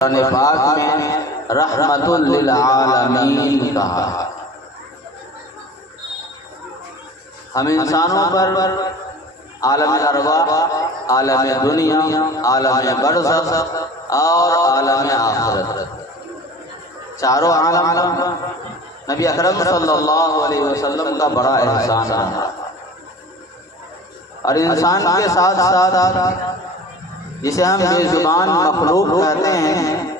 قرآن پاک میں رحمت للعالمین کہا ہے۔ ہم انسانوں پر عالم ارواح، عالم دنیا، عالم برزخ اور عالم آخرت، چاروں عالم نبی اکرم صلی اللہ علیہ وسلم کا بڑا احسان ہے، اور انسان کے ساتھ ساتھ جسے ہم بے زبان مخلوق کہتے ہیں،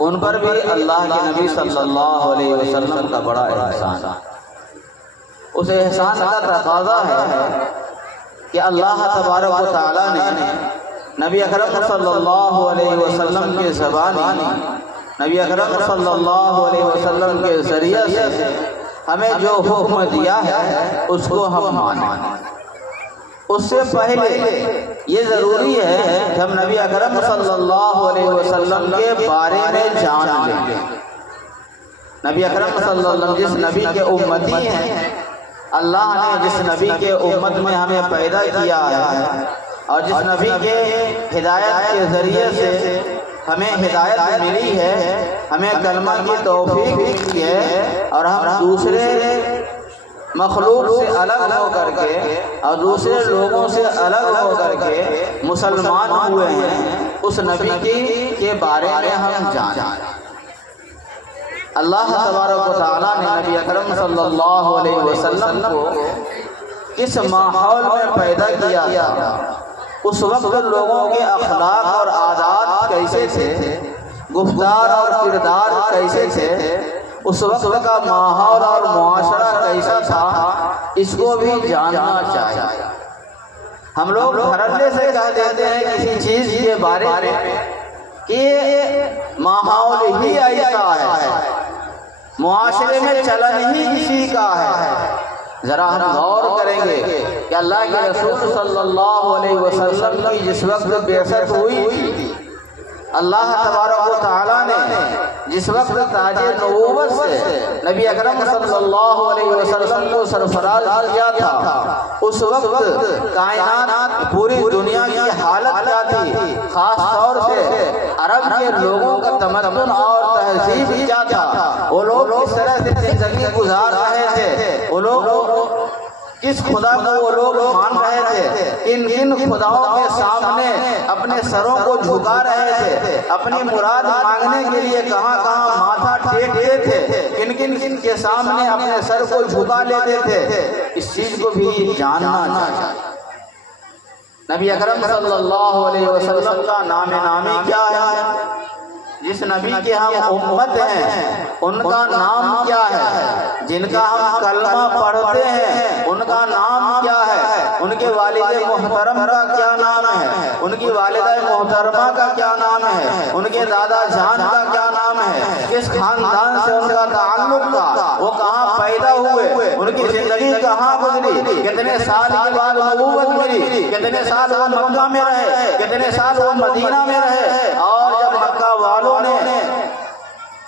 ان پر بھی اللہ کے نبی صلی اللہ علیہ وسلم کا بڑا احسان ہے۔ اس احسان کا تقاضا ہے کہ اللہ تبارک و تعالیٰ نے نبی اکرم صلی اللہ علیہ وسلم کے زبانی، نبی اکرم صلی اللہ علیہ وسلم کے ذریعے سے ہمیں جو حکم دیا ہے اس کو ہم مانیں۔ اس سے پہلے یہ ضروری ہے کہ ہم نبی اکرم صلی اللہ علیہ وسلم کے بارے میں جان لیں۔ نبی اکرم صلی اللہ علیہ وسلم جس نبی کے امتی ہیں، اللہ نے جس نبی کے امت میں ہمیں پیدا کیا ہے، اور جس نبی کے ہدایت کے ذریعے سے ہمیں ہدایت ملی ہے، ہمیں کلمہ کی توفیق ملی ہے، اور ہم دوسرے مخلوق سے الگ ہو کر کے اور دوسرے لوگوں سے الگ ہو کر کے مسلمان ہوئے ہیں، اس نبی کے بارے میں ہم جانیں۔ اللہ تبارک و تعالیٰ نے نبی اکرم صلی اللہ علیہ وسلم کو کس ماحول میں پیدا کیا تھا، اس وقت لوگوں کے اخلاق اور عادات کیسے تھے، گفتار اور کردار کیسے تھے، اس وقت کا ماحول اور معاشرہ کیسا تھا، اس کو بھی جاننا چاہیے۔ ہم لوگ دھڑلے سے کہہ دیتے ہیں کسی چیز کے بارے میں کہ ماحول ہی ایسا ہے، معاشرے میں چلن ہی اسی کا ہے۔ ذرا ہم غور کریں گے کہ اللہ کے رسول صلی اللہ علیہ وسلم کی جس وقت بعثت ہوئی تھی، اللہ تبارک و تعالیٰ نے جس وقت تاج نبوت سے نبی اکرم صلی اللہ علیہ وسلم کو سرفراز کیا تھا، اس وقت کائنات پوری دنیا کی حالت کیا تھی، خاص طور سے عرب کے لوگوں کا تمدن اور تہذیب کیا تھا، وہ لوگ کس طرح سے زندگی گزار رہے تھے، وہ لوگ کس خدا کو وہ لوگ مان رہے تھے، کن کن خداؤں کے سامنے اپنے سروں کو جھکا رہے تھے، اپنی مراد مانگنے کے لیے کہاں کہاں ماتھا ٹیکتے تھے، کن کن کے سامنے اپنے سر کو جھکا لیتے تھے، اس چیز کو بھی جاننا چاہیے۔ نبی اکرم صلی اللہ علیہ وسلم کا نام نامی کیا ہے؟ جس نبی کے ہم امت ہیں ان کا نام کیا ہے؟ جن کا ہم کلمہ پڑھتے ہیں ان کا نام کیا ہے؟ ان کے والد محترم کا کیا نام ہے؟ ان کی والدہ محترمہ کا کیا نام ہے؟ ان کے دادا جان کا کیا نام ہے؟ کس خاندان سے ان کا تعلق تھا؟ وہ کہاں پیدا ہوئے؟ ان کی زندگی کہاں گزری؟ کتنے سال کے بعد نبوت ملی؟ کتنے سال وہ مکہ میں رہے؟ کتنے سال وہ مدینہ میں رہے؟ اور جب مکہ والوں نے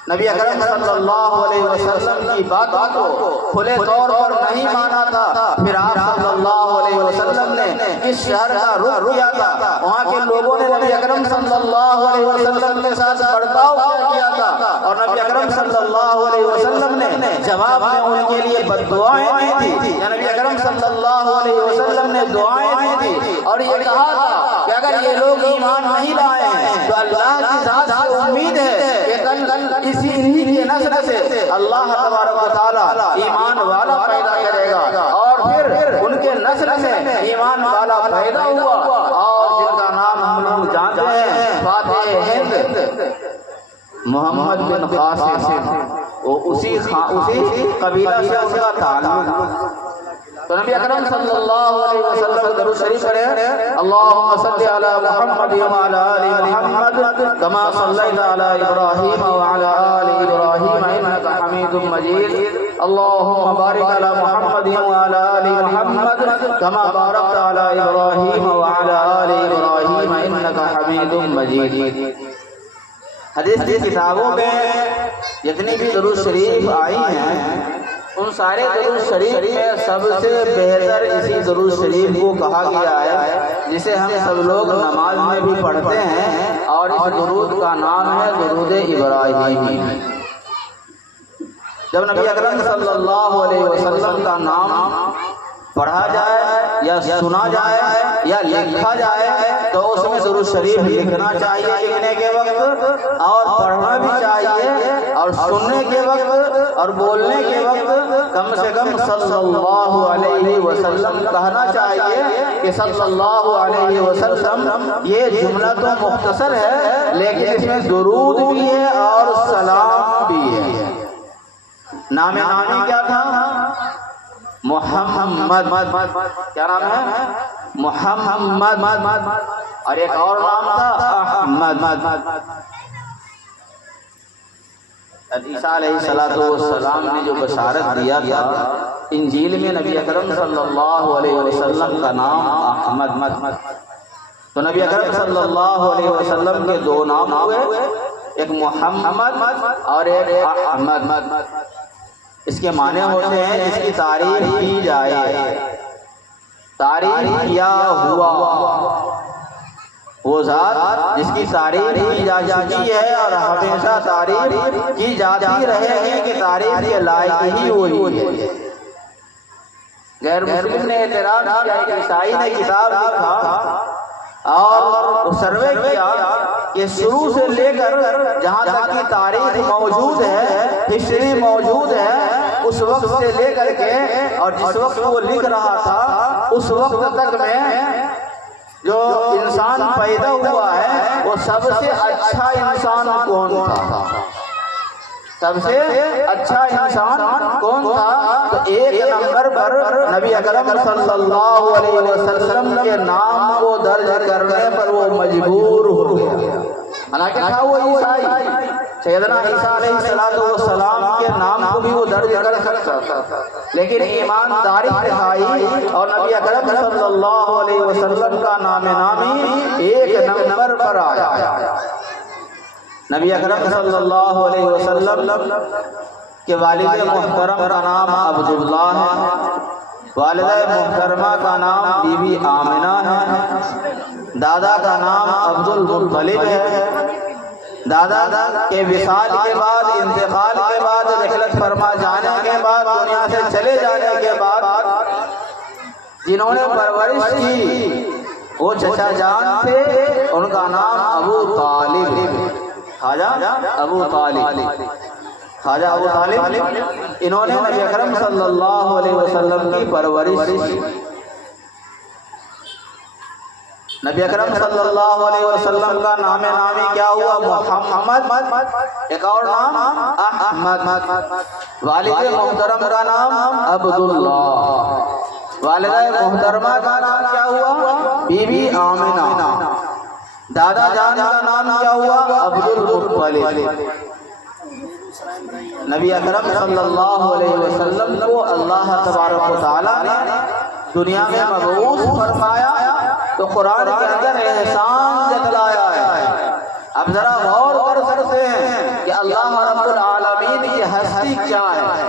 نبی اکرم صلی اللہ علیہ وسلم کی باتوں کو کھلے طور پر نہیں مانا تھا، پھر آپ صلی اللہ علیہ وسلم نے اس شہر کا رخ کیا تھا، وہاں کے لوگوں نے نبی اکرم صلی اللہ علیہ وسلم کے ساتھ برتاؤ کیا تھا، اور نبی اکرم صلی اللہ علیہ وسلم نے جواب میں ان کے لیے بد دعائیں دی تھی، یا نبی اکرم صلی اللہ علیہ وسلم نے دعائیں دی تھی، اور یہ کہا تھا کہ اگر یہ لوگ ایمان نہیں لائے ہیں تو اللہ کی ذات سے امید ہے کہ کل انہی کی نسل سے اللہ تبارک و تعالیٰ ایمان والا پیدا کرے گا، اور پھر ان کے نسل میں ایمان والا پیدا ہوا، اور جن کا نام ہم لوگ جانتے ہیں فاتح ہند محمد بن قاسم، وہ اسی قبیلہ سے اس کا تعلق۔ تو نبی اکرم صلی اللہ علیہ وسلم درود شریف پڑھیں، اللہم صلی علی محمد وعلی آل محمد کما صلیت علی ابراہیم وعلی آل ابراہیم انک حمید مجید، اللہم بارک علی محمد وعلی آل محمد کما بارکت علی ابراہیم وعلی آل ابراہیم انک حمید مجید۔ حدیث کی کتابوں میں جتنی بھی درود شریف آئی ہیں ان سارے درود شریف میں سب سے بہتر اسی درود شریف کو کہا گیا ہے جسے ہم سب لوگ نماز میں بھی پڑھتے ہیں اور اور اس درود کا نام ہے درود ابراہیمی۔ جب نبی اکرم صلی اللہ علیہ وسلم کا نام پڑھا جائے یا سنا جائے یا لکھا جائے تو اس میں درود شریف لکھنا چاہیے لکھنے کے وقت، اور پڑھنا بھی چاہیے، اور سننے کے وقت اور بولنے کے وقت کم سے کم صلی اللہ علیہ وسلم کہنا چاہیے کہ صلی اللہ علیہ وسلم۔ یہ جملہ تو مختصر ہے لیکن اس میں درود بھی ہے اور سلام بھی ہے۔ نام نامی کیا تھا؟ محمد۔ کیا نام ہے؟ محمد۔ اور ایک اور نام تھا احمد۔ عیسیٰ علیہ السلام نے جو بشارت دیا تھا انجیل میں نبی اکرم صلی اللہ علیہ وسلم کا نام احمد، تو نبی اکرم صلی اللہ علیہ وسلم کے دو نام ہوئے، ایک محمد اور ایک احمد۔ اس کے معنی ہوتے ہیں جس کی تعریف کی جائے، تعریف کیا ہوا، وہ ذات جس کی تعریف کی جا چکی ہے اور ہمیشہ تعریف کی جاتی رہے گی کہ تعریف کے لائق ہی وہی ہے۔ غیر مسلم نے اعتراض کیا کہ عیسائی نے کتاب لکھا اور سروے کیا کہ شروع سے لے کر جہاں تک کی تاریخ موجود ہے، ہسٹری موجود ہے، اس وقت سے لے کر کے اور جس وقت وہ لکھ رہا تھا اس وقت تک میں جو انسان پیدا ہوا ہے وہ سب سے اچھا انسان کون تھا؟ سب سے اچھا انسان کون تھا؟ تو ایک نمبر پر نبی اکرم صلی اللہ علیہ وسلم کے نام کو درج کرنے پر وہ مجبور ہو گیا۔ حالانکہ تھا وہ عیسائی، سیدنا عیسیٰ علیہ السلام کے نام کو بھی وہ درج کر سکتا تھا، لیکن ایمانداری دکھائی اور نبی اکرم صلی اللہ علیہ وسلم کا نام نامی ایک نمبر پر آیا۔ نبی اکرم صلی اللہ علیہ وسلم کے والد محترم کا نام عبداللہ ہے، والدہ محترمہ کا نام بی بی آمنہ ہے، دادا کا نام عبد المطلب ہے۔ دادا کے وصال کے بعد، انتقال کے بعد، رحلت فرما جانے کے بعد، دنیا سے چلے جانے کے بعد جنہوں نے پرورش کی وہ چچا جان تھے، ان کا نام ابو طالب، خواجہ ابو طالب۔ خواجہ ابو طالب انہوں نے نبی اکرم صلی اللہ علیہ وسلم کی پرورش کی۔ نبی اکرم صلی اللہ علیہ وسلم کا نام نامی کیا ہوا؟ محمد، ایک اور نام احمد۔ والد محترم کا نام عبداللہ، والدہ محترمہ کا نام کیا ہوا؟ بی بی آمنہ، دادا جان کا نام کیا ہوا؟ عبد المطلب۔ نبی اکرم صلی اللہ علیہ وسلم کو اللہ تبارک و تعالیٰ نے دنیا میں مبعوث فرمایا تو قرآن کے اندر احسان جتلایا ہے۔ اب ذرا غور کر سکتے ہیں کہ اللہ رب العالمین کی ہستی کیا ہے۔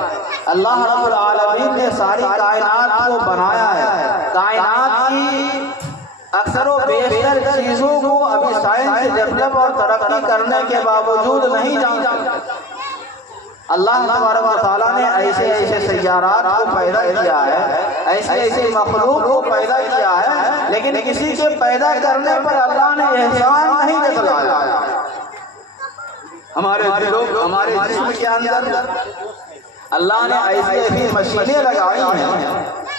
اللہ رب العالمین نے ساری کائنات کو بنایا ہے، کائنات کی اکثر و بیشتر چیزوں کو ابھی سائنس ڈیولپ اور ترقی کرنے کے باوجود نہیں جانتا۔ اللہ تبارک و تعالیٰ نے ایسے ایسے سیارات کو پیدا کیا ہے، ایسے ایسے مخلوق کو پیدا کیا ہے، لیکن کسی کے پیدا کرنے پر اللہ نے احسان نہیں جتلایا۔ ہمارے دلوں، ہمارے جسم کے اندر اللہ نے ایسی ایسی مشینیں لگائی ہیں،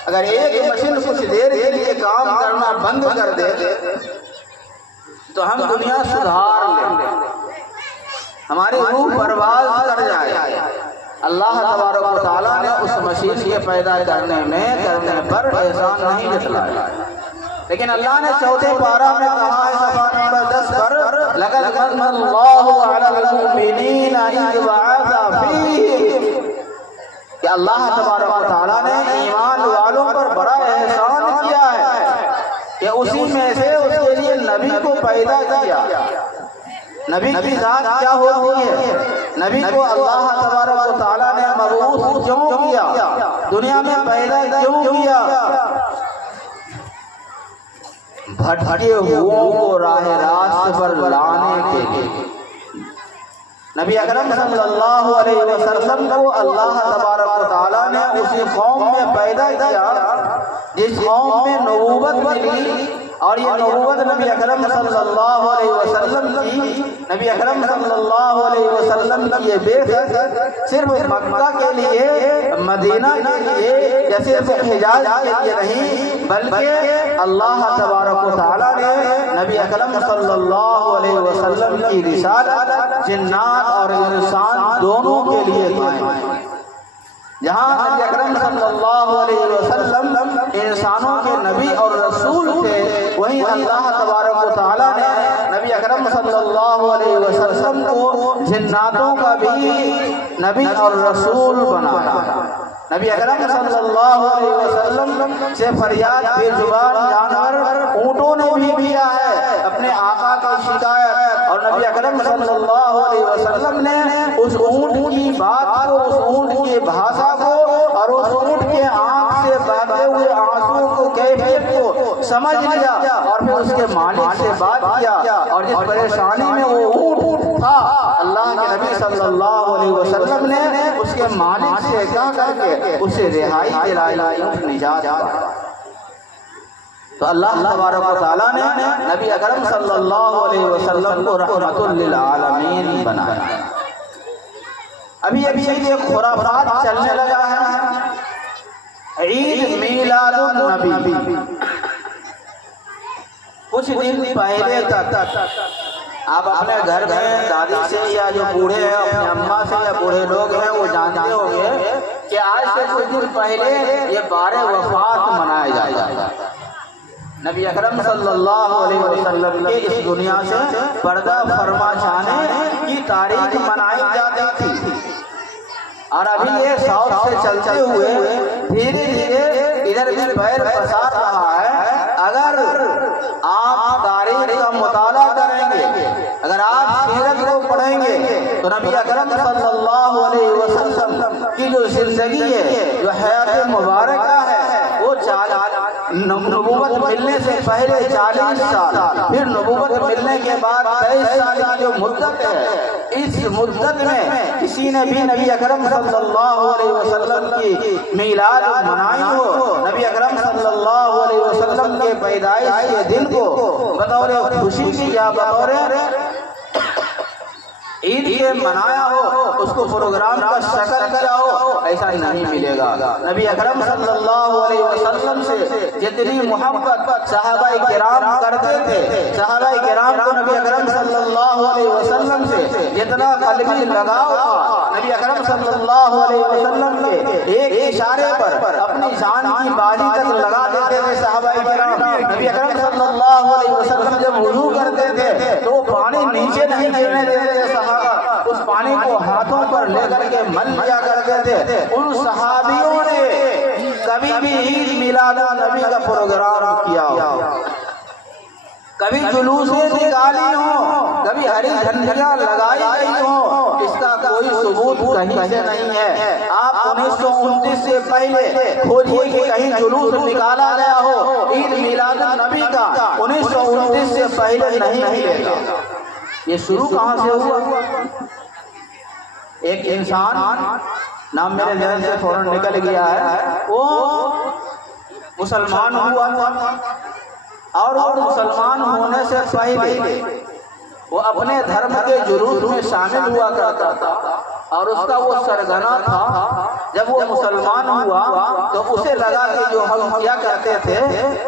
اگر ایک مشین کچھ دیر کے لیے کام کرنا بند کر دے تو ہم دنیا سدھار لیں، ہماری روح پرواز کر جائے۔ اللہ تبارک و تعالیٰ نے اس مشین کے پیدا کرنے پر احسان نہیں جتلایا، لیکن اللہ نے چوتھے پارہ میں کہا ہے صفحہ نمبر 10 پر لَقَدْ مَنَّ اللَّهُ عَلَى الْمُؤْمِنِينَ إِذْ بَعَثَ فِيهِمْ، کہ اللہ تبارک و تعالیٰ نے ایمان والوں پر بڑا احسان کیا ہے کہ اسی میں سے اس کے لیے نبی کو پیدا کیا۔ نبی کی ذات کیا ہوتی ہے؟ نبی کو اللہ تبارک و تعالیٰ نے مبعوث کیوں کیا؟ دنیا میں پیدا کیوں کیا؟ بھٹکے ہوئوں کو راہ راست پر لانے کے لیے نبی اکرم صلی اللہ علیہ وسلم کو اللہ تبارک و تعالیٰ نے اسی قوم میں پیدا کیا جس قوم میں نبوت ملی، اور یہ نبوت نبی اکرم صلی اللہ علیہ وسلم کی، نبی اکرم صلی اللہ علیہ وسلم کی یہ بعثت صرف مکہ کے لیے، مدینہ کے لیے یا صرف حجاز کے لیے نہیں، بلکہ اللہ تبارک و تعالیٰ نے نبی اکرم صلی اللہ علیہ وسلم کی رسالت جنات اور انسان دونوں کے لیے قائم۔ جہاں نبی اکرم صلی اللہ علیہ وسلم انسانوں کے نبی اور رسول تھے، وہیں اللہ تبارک و تعالیٰ نے نبی اکرم صلی اللہ علیہ وسلم کو جناتوں کا بھی نبی اور رسول بنایا۔ نبی اکرم صلی اللہ علیہ وسلم سے فریاد بے زبان جانور اونٹوں نے بھی کیا ہے اپنے آقا کی شکایت، اور نبی اکرم صلی اللہ علیہ وسلم نے اس اونٹ کی بات کو، اس اونٹ کی بھاشا کو اور اس اونٹ کے آنکھ سے بہتے ہوئے آنسو کو، کیفیت کو سمجھ لیا، اور پھر اس کے مالک سے بات کیا، اور جس پریشانی میں وہ اونٹ تھا اللہ کے نبی صلی اللہ علیہ وسلم نے اس کے مالک سے کہا کر کے اسے رہائی دلائی، نجات پایا۔ تو اللہ تبارک و تعالیٰ نے نبی اکرم صلی اللہ علیہ وسلم کو رحمت للعالمین بنایا۔ ابھی یہ خرافات چلنے لگا ہے، عید میلاد النبی، کچھ دن پہلے تک آپ اپنے گھر میں دادی سے یا جو بوڑھے ہیں اپنے اماں سے یا بوڑھے لوگ ہیں وہ جانتے ہوں گے کہ آج سے کچھ دن پہلے یہ بار وفات منایا جاتا ہے۔ نبی اکرم صلی اللہ علیہ وسلم کے اس دنیا سے پردہ فرما جانے کی تاریخ منائی جاتی تھی، اور ابھی یہ شوق سے چلتے ہوئے دھیرے دھیرے ادھر بھی پیر پسار رہا ہے۔ اگر آپ تاریخ کا مطالعہ کریں گے، اگر آپ سیرت کو پڑھیں گے، تو نبی اکرم صلی اللہ علیہ وسلم کی جو زندگی ہے، جو حیات مبارکہ ہے، وہ نبوت ملنے سے پہلے 40 سال، پھر نبوت ملنے کے بعد 23 سال کی جو مدت ہے، اس مدت میں کسی نے بھی نبی اکرم صلی اللہ علیہ وسلم کی میلاد منائی ہو، نبی اکرم صلی اللہ علیہ وسلم کے پیدائش کے دن کو بطور خوشی کی یا بطور عید کے منایا ہو، اس کو پروگرام کا شکل کیا ہو، ایسا نہیں ملے گا۔ نبی اکرم صلی اللہ علیہ وسلم سے جتنی محبت صحابہ کرام کرتے تھے، صحابہ کرام کو نبی اکرم صلی اللہ علیہ وسلم سے جتنا قلبی لگاؤ تھا، نبی اکرم صلی اللہ علیہ وسلم کے ایک اشارے پر اپنی جان کی بازی تک لگا دیتے تھے صحابہ کرام۔ نبی اکرم صلی اللہ علیہ وسلم جب وضو کرتے تھے تو پانی نیچے نہیں گرنے دیتے تھے، صحابہ اس پانی کو ہاتھوں پر لے کر کے مل لیا کرتے تھے۔ ان صحابیوں نے کبھی بھی عید میلاد النبی کا پروگرام کیا ہو، کبھی جلوسیں نکالی ہوں، کبھی ہری جھنڈیاں لگائی گئی ہوں، اس کا کوئی ثبوت کہیں سے نہیں ہے۔ آپ 1929 سے پہلے کھوجیے کہ کہیں جلوس نکالا گیا ہو عید میلاد النبی کا، 1929 سے پہلے نہیں ملے گا۔ یہ شروع کہاں سے ہوا؟ ایک انسان، نام میرے ذہن سے فوراً نکل گیا ہے، وہ مسلمان ہوا تھا، اور مسلمان ہونے سے پہلے وہ اپنے دھرم کے جلوس میں شامل ہوا کرتا تھا، اور اس کا وہ سرگنا تھا۔ جب وہ مسلمان ہوا تو اسے لگا کہ جو ہم کیا کرتے تھے،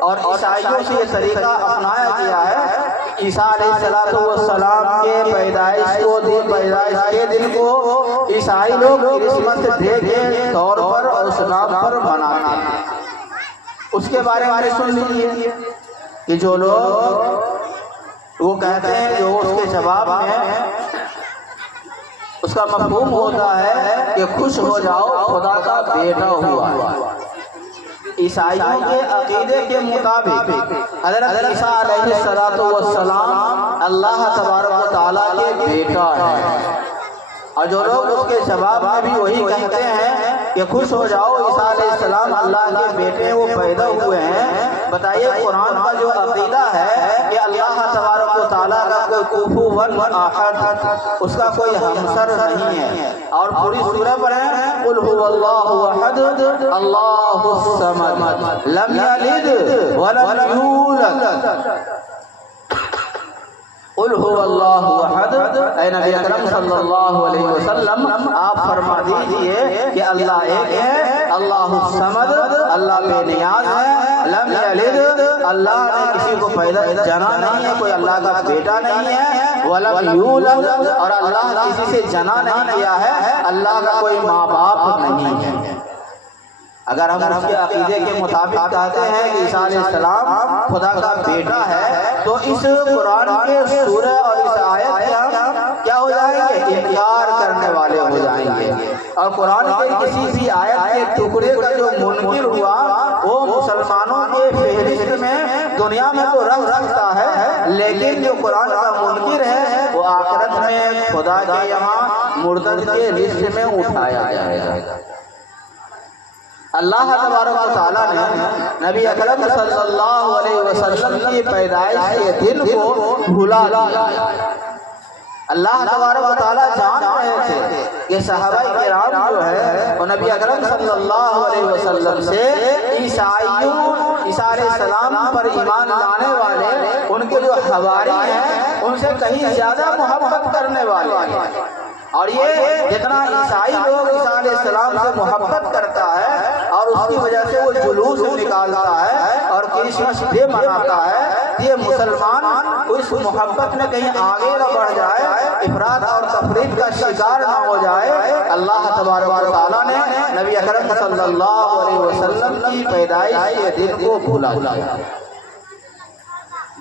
اور عیسائیوں سے یہ طریقہ اپنایا گیا ہے، عیسیٰ علیہ السلام کے پیدائش کے دن کو عیسائی لوگ کرسمس ڈے کے طور پر اور اس نام پر مناتے ہیں۔ اس کے بارے میں سن لیجیے کہ جو لوگ وہ کہتے ہیں، جو اس کے جواب میں اس کا مفہوم ہوتا ہے کہ خوش ہو جاؤ خدا کا بیٹا ہوا۔ عیسائیوں کے عقیدے کے مطابق حضرت عیسیٰ علیہ السلام اللہ تبارک و تعالیٰ کے بیٹا ہے، اور جو لوگ اس کے جواب میں بھی وہی کہتے ہیں کہ خوش ہو جاؤ عیسیٰ علیہ السلام اللہ کے بیٹے وہ پیدا ہوئے ہیں. بتائیے قرآن کا جو عقیدہ ہے کہ اللہ تبارک و تعالیٰ کا کوئی کفوا احد، اس کا کوئی ہمسر نہیں ہے. اور پوری سورہ پر ہے قل هو اللہ احد اللہ الصمد لم یلد ولم یولد. قل هو اللہ احد. اے نبی اکرم صلی اللہ علیہ وسلم آپ فرما دیجئے کہ اللہ ایک ہے، اللہ الصمد اللہ بے نیاز ہے، لم یلد اللہ نے کسی کو پیدا جنا نہیں ہے، کوئی اللہ کا بیٹا نہیں ہے، ولم یولد اور اللہ کسی سے جنا نہیں کیا ہے، اللہ کا کوئی ماں باپ نہیں ہے. اگر ہم اس کے عقیدے کے مطابق کہتے ہیں کہ عیسیٰ علیہ السلام خدا کا بیٹا ہے تو اس قرآن کے سورہ اور اس آیت کے کیا ہو جائیں گے؟ انکار کرنے والے ہو جائیں گے. اور قرآن کے کسی بھی آیت کے ٹکڑے کا جو منکر ہوا وہ مسلمانوں کے فہرست میں دنیا میں تو رکھ سکتا ہے، لیکن جو قرآن کا منکر ہے وہ آخرت میں خدا کے یہاں مرتد کے لسٹ میں اٹھایا جائے گا. اللہ تبارک و تعالیٰ نے نبی اکرم صلی اللہ علیہ وسلم کی پیدائش کے دن کو بھلا دیا. اللہ تبارک و تعالیٰ جان رہے تھے کہ صحابہ کرام جو ہے وہ نبی اکرم صلی اللہ علیہ وسلم سے عیسیٰ علیہ السلام پر ایمان لانے والے ان کے جو حواری ہیں ان سے کہیں زیادہ محبت کرنے والے ہیں. اور یہ جتنا عیسائی لوگ عیسیٰ علیہ السلام سے محبت کرتا ہے اور اس کی وجہ سے وہ جلوس نکالتا ہے اور کرسمس ڈے مناتا ہے، یہ مسلمان اس محبت میں کہیں آگے نہ بڑھ جائے، افراط اور تفریط کا شکار نہ ہو جائے. اللہ تبارک و تعالیٰ نے نبی اکرم صلی اللہ علیہ وسلم کی پیدائش کے دن کو بھلا دیا.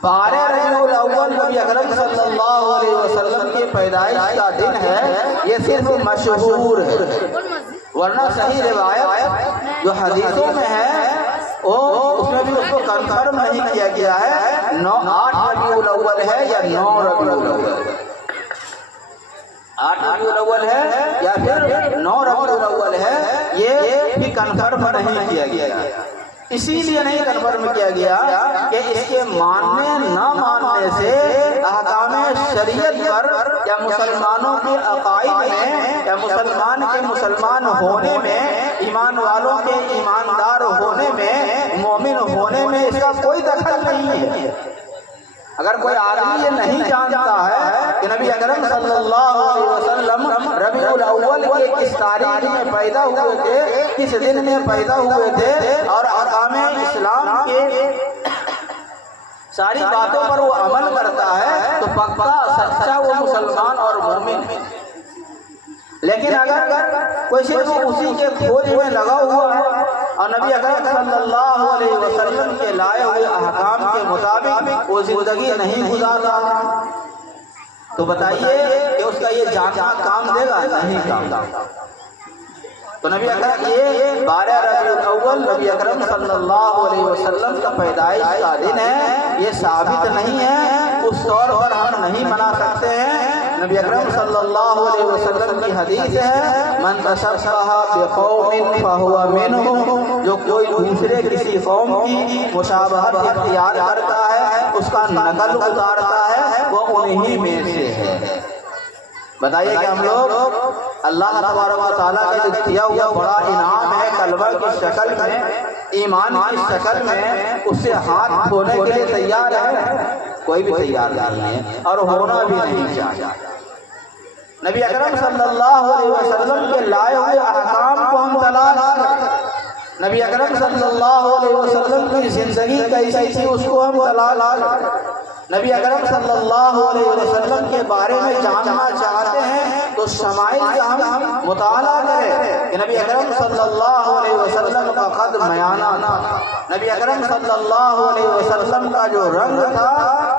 12 ربیع الاول نبی اکرم صلی اللہ علیہ وسلم کی پیدائش کا دن ہے. یہ صرف مشہور ہے، ورنہ صحیح روایت جو حدیثوں میں ہے اس میں بھی اس کو کنفرم نہیں کیا گیا ہے 8 ربیع الاول ہے یا 9 ربیع الاول، 8 ربیع الاول ہے یا پھر 9 ربیع الاول ہے، یہ بھی کنفرم نہیں کیا گیا. اسی لیے نہیں کنفرم کیا گیا کہ اس کے ماننے نہ ماننے سے احکام شریعت پر یا مسلمانوں کے عقائد میں یا مسلمان کے مسلمان ہونے میں، ایمان والوں کے ایماندار ہونے میں، مومن ہونے میں اس کا کوئی دخل نہیں ہے. اگر کوئی آدمی یہ نہیں جانتا ہے کہ نبی اکرم صلی اللہ علیہ وسلم ربیع الاول کے کس تاریخ میں پیدا ہوئے تھے، کس دن میں پیدا ہوئے تھے اور احکام اسلام کے ساری باتوں پر وہ عمل کرتا ہے تو پکا سچا وہ مسلمان اور مومن ہے. لیکن اگر کوئی صرف اسی کے کھوج میں لگا ہوا ہے اور نبی اکرم صلی اللہ علیہ وسلم کے لائے ہوئے احکام کے مطابق وہ زندگی نہیں گزارتا تو بتائیے کہ اس کا یہ جاننا کام دے گا؟ نہیں کام دے گا. تو نبی اکرم یہ 12 ربیع الاول نبی اکرم صلی اللہ علیہ وسلم کا پیدائش کا دن ہے، یہ ثابت نہیں ہے، اس طور پر ہم نہیں منا سکتے ہیں. نبی اکرم صلی اللہ علیہ وسلم کی حدیث ہے من تشبہ بقوم فہو منہم، جو کوئی دوسرے کسی قوم کی مشابہت اختیار کرتا ہے، اس کا نقل اتارتا ہے، وہ انہی میں سے ہے. بتائیے کہ ہم لوگ اللہ تبارک و تعالیٰ کا جو دیا ہوا بڑا انعام ہے کلمہ کی شکل میں، ایمان کی شکل میں، اس سے ہاتھ دھونے کے لیے تیار ہے؟ کوئی بھی تیار نہیں ہے اور ہونا بھی نہیں چاہیے. نبی اکرم صلی اللہ علیہ وسلم کے لائے ہوئے احکام کو ہم تلاش کریں. نبی اکرم صلی اللہ علیہ وسلم کی زندگی کیسی تھی اس کو ہم تلاش کریں. نبی اکرم صلی اللہ علیہ وسلم کے بارے میں جاننا چاہتے ہیں تو شمائل کا ہم مطالعہ کریں کہ نبی اکرم صلی اللہ علیہ وسلم کا قد میانہ تھا، نبی اکرم صلی اللہ علیہ وسلم کا جو رنگ تھا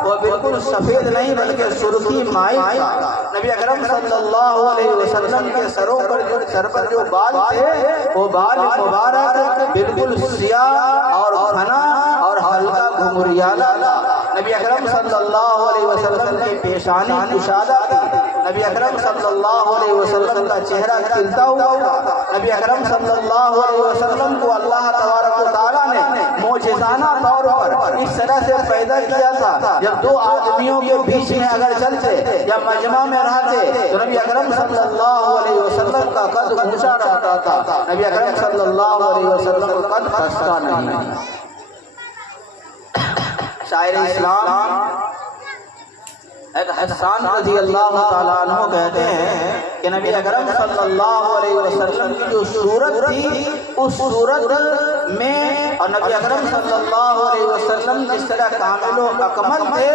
وہ بالکل سفید نہیں بلکہ سرخی مائل تھا. نبی اکرم صلی اللہ علیہ وسلم کے سر پر جو بال تھے وہ بال مبارک بالکل سیاہ اور گھنا اور ہلکا گھمریالا تھا. نبی اکرم صلی اللہ علیہ وسلم کی پیشانی کشادہ تھی، نبی اکرم صلی اللہ علیہ وسلم کا چہرہ کھلتا ہوا تھا، نبی اکرم صلی اللہ علیہ وسلم کو اللہ تبارک و تعالیٰ نے معجزانہ طور پر اس طرح سے پیدا کیا تھا، جب دو آدمیوں کے بیچ میں اگر چلتے یا مجمع میں رہتے تو نبی اکرم صلی اللہ علیہ وسلم کا قد اونچا رہتا تھا، نبی اکرم صلی اللہ علیہ وسلم کا قد خستہ نہیں۔ شاعر اسلام حسان رضی اللہ تعالیٰ عنہ کہتے ہیں کہ نبی اکرم صلی اللہ علیہ وسلم کی جو صورت تھی اس صورت میں، اور نبی اکرم صلی اللہ علیہ وسلم جس طرح کامل و اکمل تھے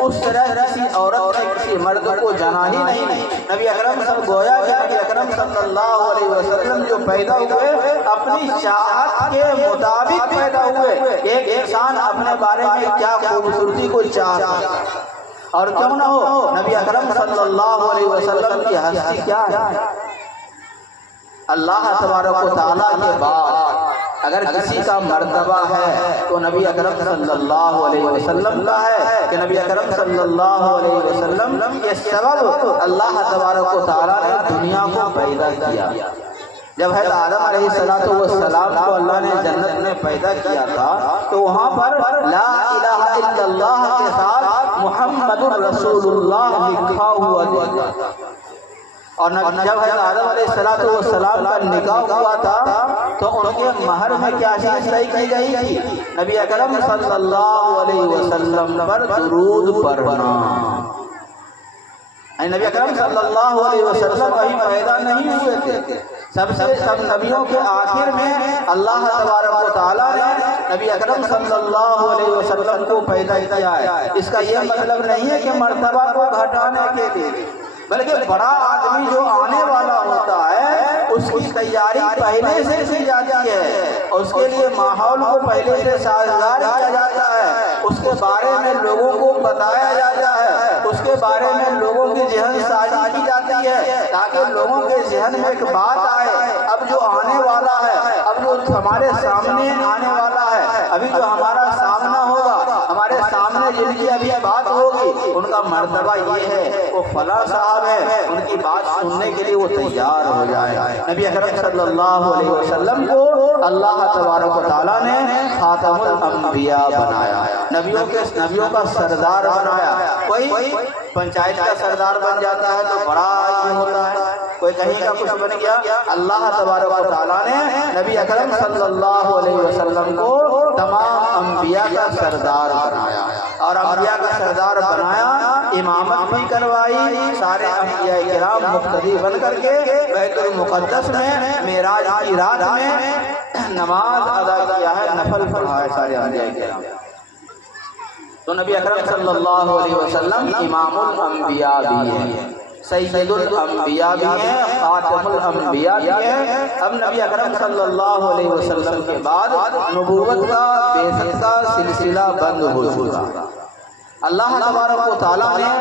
اس طرح کسی عورت نے کسی مرد کو جانا ہی نہیں۔ نبی اکرم گویا کہ نبی اکرم صلی اللہ علیہ وسلم جو پیدا ہوئے اپنی چاہت کے مطابق پیدا ہوئے۔ ایک انسان اپنے بارے میں کیا خوبصورتی کو چاہتا ہے، اور کیوں نہ ہو نبی اکرم صلی اللہ علیہ وسلم کی ہستی کیا ہے؟ اللہ تبارک و تعالیٰ کے بعد اگر کسی کا مرتبہ ہے تو نبی اکرم صلی اللہ علیہ وسلم کا ہے، کہ نبی اکرم صلی اللہ علیہ وسلم کے سبب اللہ تبارک و تعالیٰ نے دنیا کو پیدا کیا۔ جب حضرت آدم علیہ السلام کو اللہ نے جنت میں پیدا کیا تھا تو وہاں پر لا الہ الا اللہ کے ساتھ محمد رسول اللہ لکھا ہوا تھا، اور جب حضرت آدم علیہ السلام کا نکاح ہوا تھا تو ان کے مہر میں کیا چیز طے کی گئی تھی؟ نبی اکرم صلی اللہ علیہ وسلم پر درود پڑھنا۔ نبی اکرم صلی اللہ علیہ وسلم ابھی پیدا نہیں ہوئے تھے، سب نبیوں کے آخر میں اللہ تبارک و تعالیٰ نے نبی اکرم صلی اللہ علیہ وسلم کو پیدا کیا ہے۔ اس کا یہ مطلب نہیں ہے کہ مرتبہ کو گھٹانے کے لیے، بلکہ بڑا آدمی جو آنے والا ہوتا ہے اس کی تیاری پہلے سے کی جاتی ہے، اور اس کے لیے ماحول کو پہلے سے سازگار کیا جاتا ہے، اس کے بارے میں لوگوں کو بتایا جاتا ہے، اس کے بارے میں لوگوں کی ذہن سازی کی جاتی ہے تاکہ لوگوں کے ذہن میں ایک بات آئے، اب جو آنے والا ہے، اب جو ہمارے سامنے آنے والا ہے، ابھی جو ہمارا سامنا ہوگا، ہمارے سامنے جن کی ابھی بات ہوگی ان کا مرتبہ یہ ہے، وہ فلاں صاحب ہے، ان کی بات سننے کے لیے وہ تیار ہو جائے۔ نبی اکرم صلی اللہ علیہ وسلم کو اللہ تبارک و تعالیٰ نے خاتم الانبیاء بنایا، نبیوں کا سردار بنایا۔ کوئی پنچایت کا سردار بن جاتا ہے تو بڑا آدمی ہوتا ہے، کوئی کہیں کا کچھ بن گیا، اللہ تبارک و تعالیٰ نے نبی اکرم صلی اللہ علیہ وسلم کو تمام انبیاء کا سردار بنایا، اور انبیاء کا سردار بنایا، امامت بھی کروائی، سارے انبیاء کرام مقتدی بن کر کے بیت المقدس میں معراج کی رات میں نماز ادا کیا ہے، نفل پڑھا ہے سارے انبیاء کرام۔ تو نبی اکرم صلی اللہ علیہ وسلم امام الانبیاء بھی ہیں، سید الانبیاء بھی ہیں، خاتم الانبیاء بھی ہیں۔ اب نبی اکرم صلی اللہ علیہ وسلم کے بعد نبوت کا بعثت کا سلسلہ بند ہو چکا۔ اللہ تبارک و تعالیٰ نے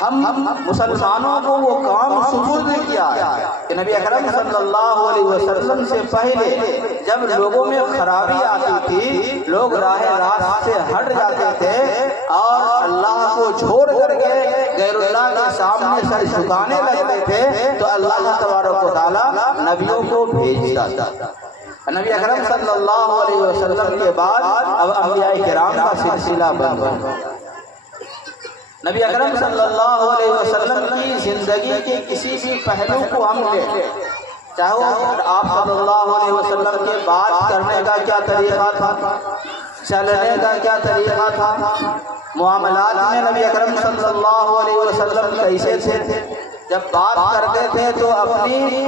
ہم مسلمانوں کو وہ کام سپرد کیا ہے کہ نبی اکرم صلی اللہ علیہ وسلم سے پہلے جب لوگوں میں خرابی آتی تھی، لوگ راہ راست سے ہٹ جاتے تھے اور اللہ کو چھوڑ کر کے غیر اللہ کے سامنے سر جھکانے لگتے تھے تو اللہ تبارک و تعالیٰ نبیوں کو بھیجتا تھا۔ نبی اکرم صلی اللہ علیہ وسلم کے بعد اب انبیاء کرام کا سلسلہ بند ہوا۔ نبی اکرم صلی اللہ علیہ وسلم کی زندگی کے کسی بھی پہلو کو ہم لیں، چاہے وہ آپ صلی اللہ علیہ وسلم کے بات کرنے کا کیا طریقہ تھا، چلنے کا کیا طریقہ تھا، معاملات میں نبی اکرم صلی اللہ علیہ وسلم کیسے تھے، جب بات کرتے تھے تو اپنی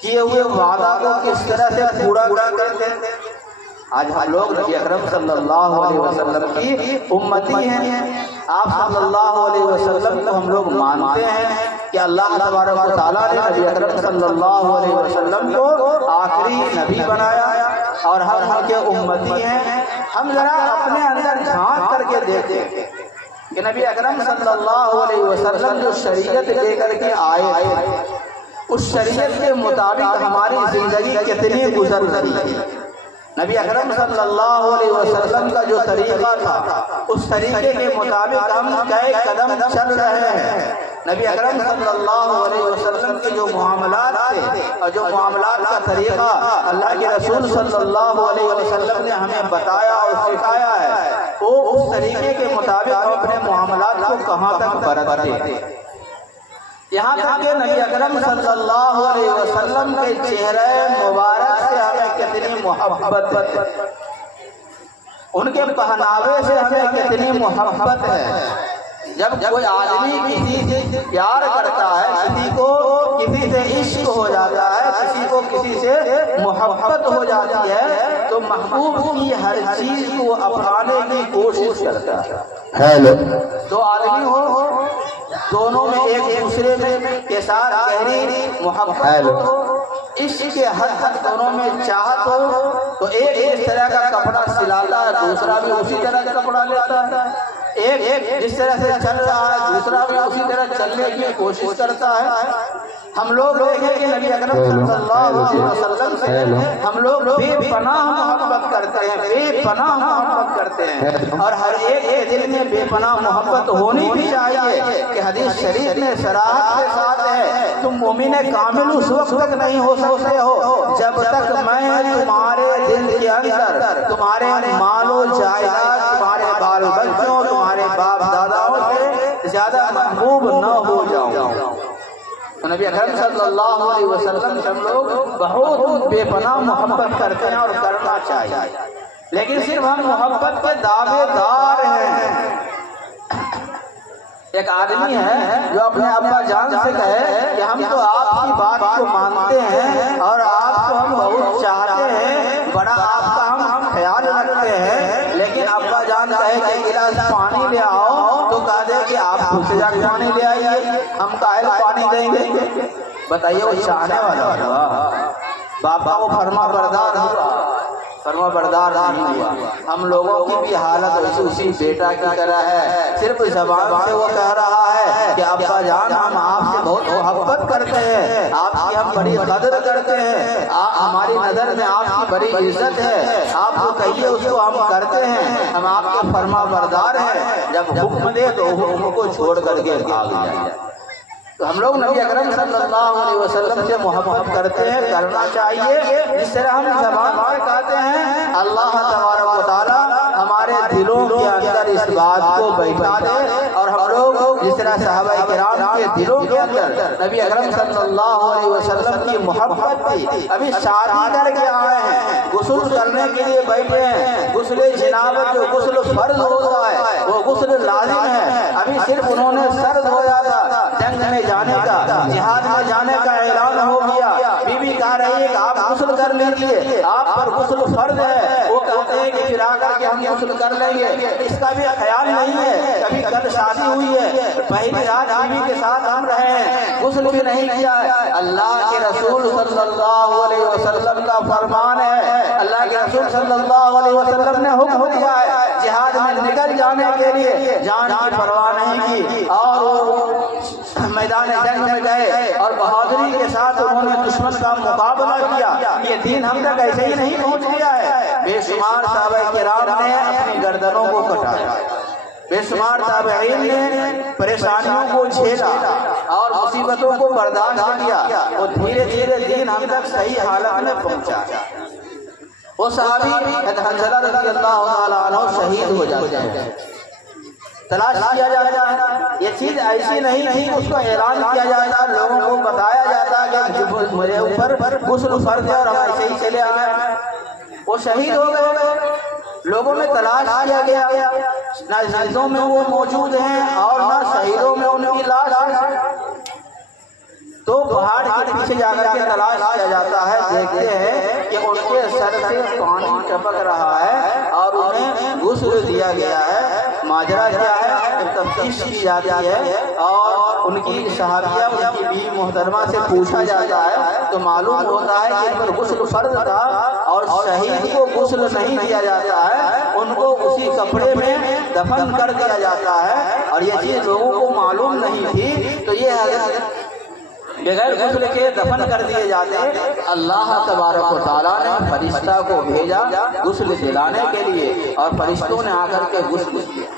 کیے ہوئے وعدہ کو کس طرح سے پورا کرتے تھے۔ آج ہم لوگ نبی اکرم صلی اللہ علیہ وسلم کی امتی ہیں، آپ صلی اللہ علیہ وسلم کو ہم لوگ مانتے ہیں کہ اللہ تبارک و تعالیٰ نے نبی اکرم صلی اللہ علیہ وسلم کو آخری نبی بنایا اور ہم ان کے امتی ہیں۔ ہم ذرا اپنے اندر جھانک کر کے دیکھیں کہ نبی اکرم صلی اللہ علیہ وسلم جو شریعت لے کر کے آئے تھے اس شریعت کے مطابق ہماری زندگی کتنی گزر رہی ہے۔ نبی اکرم صلی اللہ علیہ وسلم کا جو طریقہ تھا اس طریقے کے مطابق ہم کئی قدم چل رہے ہیں۔ نبی اکرم صلی اللہ علیہ وسلم کے جو معاملات تھے اور جو معاملات کا طریقہ اللہ کے رسول صلی اللہ علیہ وسلم نے ہمیں بتایا اور سکھایا ہے، وہ اس طریقے کے مطابق ہم اپنے معاملات کو کہاں تک برتتے ہیں۔ یہاں تک کہ نبی اکرم صلی اللہ علیہ وسلم کے چہرے مبارک سے ہمیں کتنی محبت ہے، ان کے پہناوے سے ہمیں کتنی محبت ہے۔ جب کوئی آدمی کسی سے پیار کرتا ہے، کسی سے عشق ہو جاتا ہے، کسی کو کسی سے محبت ہو جاتی ہے، تو محبوب کی ہر چیز کو اپنانے کی کوشش کرتا ہے۔ دو آدمی ہو، دونوں میں ایک دوسرے کے ساتھ گہری محبت ہو، عشق کے حد تک دونوں میں چاہت ہو، تو ایک اس طرح کا کپڑا سلاتا ہے، دوسرا بھی اسی طرح کا کپڑا لیتا ہے۔ ایک جس طرح سے چل رہا ہے، دوسرا بھی اسی طرح چلنے کی کوشش کرتا ہے۔ ہم لوگ دیکھیں کہ نبی اکرم صلی اللہ علیہ وسلم سے ہم لوگ بے پناہ محبت کرتے ہیں، بے پناہ محبت کرتے ہیں، اور ہر ایک کے دل میں بے پناہ محبت ہونی بھی چاہیے کہ حدیث شریف میں صراحت کے ساتھ ہے، تم مومن کامل اس وقت تک نہیں ہو سکتے ہو جب تک میں تمہارے دل کے اندر تمہارے مال و جائیداد، تمہارے بال بچوں، تمہارے باپ داداؤں سے زیادہ محبوب نہ ہو جاؤں۔ تو نبی اکرم صلی اللہ علیہ وسلم سے ہم لوگ بہت بے پناہ محبت کرتے ہیں اور کرنا چاہیے، لیکن صرف ہم محبت کے دعوے دار ہیں۔ ایک آدمی ہے جو اپنے ابا جان سے کہے کہ ہم تو آپ کی بات کو مانتے ہیں اور آپ کو ہم بہت چاہتے ہیں، بڑا آپ کا ہم خیال رکھتے ہیں، لیکن ابا جان کہے کہ گلاس پانی لے آؤ تو کہا دے کہ آپ خود سے جا کے پانی لے آئیے، ہم کاہل پانی دیں گے؟ بتائیے وہ چاہنے والا ہوا، باپا وہ فرما بردار ہوا، فرما بردار نہیں ہوا۔ ہم لوگوں کی بھی حالت اسی بیٹا کی طرح ہے، صرف زبان سے وہ کہہ رہا ہے کہ ابا جان ہم آپ سے بہت محبت کرتے ہیں، آپ کی ہم بڑی قدر کرتے ہیں، ہماری نظر میں آپ کی بڑی عزت ہے، آپ کو کہیے اس کو ہم کرتے ہیں، ہم آپ کے فرما بردار ہیں، جب حکم دے تو حکم کو چھوڑ کر کے بھاگ جائیں۔ تو ہم لوگ نبی اکرم صلی اللہ علیہ وسلم سے محبت کرتے ہیں، کرنا چاہیے، جس طرح ہم زبان سے کہتے ہیں اللہ تبارک و تعالی ہمارے دلوں کے اندر اس بات کو بیٹھا دے، اور ہم لوگ جس طرح صحابہ کرام کے دلوں کے اندر نبی اکرم صلی اللہ علیہ وسلم کی محبت تھی۔ ابھی شادی کر کے آئے ہیں، غسل کرنے کے لیے بیٹھے ہیں، غسل جنابت جو غسل فرض ہوتا ہے وہ غسل لازم ہے، ابھی صرف انہوں نے سر دھویا تھا، جنگ میں جانے کا، جہاد میں جانے کا اعلان ہو گیا، بی بی کہہ رہی ہے کہ آپ غسل کر لیجیے، آپ پر غسل فرض ہے، وہ کہتے ہیں کہ پھر آ کر کے ہم غسل کر لیں گے، اس کا بھی خیال نہیں ہے، کبھی کل شادی ہوئی ہے، پہلی رات بیوی کے ساتھ ہم رہے ہیں، غسل بھی نہیں کیا ہے۔ اللہ کے رسول صلی اللہ علیہ وسلم کا فرمان ہے، اللہ کے رسول صلی اللہ علیہ وسلم نے حکم دیا ہے جہاد میں نکل جانے کے لیے، جان کی پرواہ نہیں کی، اور میدان جنگ میں گئے اور بہادری کے ساتھ انہوں نے دشمن کا مقابلہ کیا۔ یہ دین ہم تک ایسے ہی نہیں پہنچ گیا ہے، بے شمار صحابہ کرام نے اپنی گردنوں کو کٹایا، بے شمار تابعین نے پریشانیوں کو جھیلا اور مصیبتوں کو برداشت کیا، اور دھیرے دھیرے دین ہم تک صحیح حالت میں پہنچا۔ وہ صحابی حنظلہ رضی اللہ تعالیٰ عنہ شہید ہو جاتے ہیں، تلاش کیا جاتا ہے، یہ چیز ایسی نہیں تھی، اس کو اعلان کیا جاتا، لوگوں کو بتایا جاتا کہ میرے اوپر غسل فرض ہے اور ہم ایسے ہی چلے آئے، وہ شہید ہو گئے، لوگوں میں تلاش کیا گیا، نہ زندوں میں وہ موجود ہیں اور نہ شہیدوں میں ان کی لاش ہے، تو پہاڑ کے پیچھے جا کر کے تلاش کیا جاتا ہے، دیکھتے ہیں کہ ان کے سر سے پانی ٹپک رہا ہے اور انہیں غسل دیا گیا ہے۔ ماجرا کیا ہے، تفتیش کی جاتی ہے اور ان کی صحابیہ، ان کی بیوی محترمہ سے پوچھا جاتا ہے تو معلوم ہوتا ہے کہ ان پر غسل فرض تھا اور شہید کو غسل نہیں دیا جاتا ہے، ان کو اسی کپڑے میں دفن کر دیا جاتا ہے، اور یہ چیز لوگوں کو معلوم نہیں تھی۔ تو یہ حضرت بغیر غسل کے دفن کر دیے جاتے، اللہ تبارک و تعالیٰ نے فرشتہ کو بھیجا غسل دلانے کے لیے، اور فرشتوں نے آ کر کے غسل کیا۔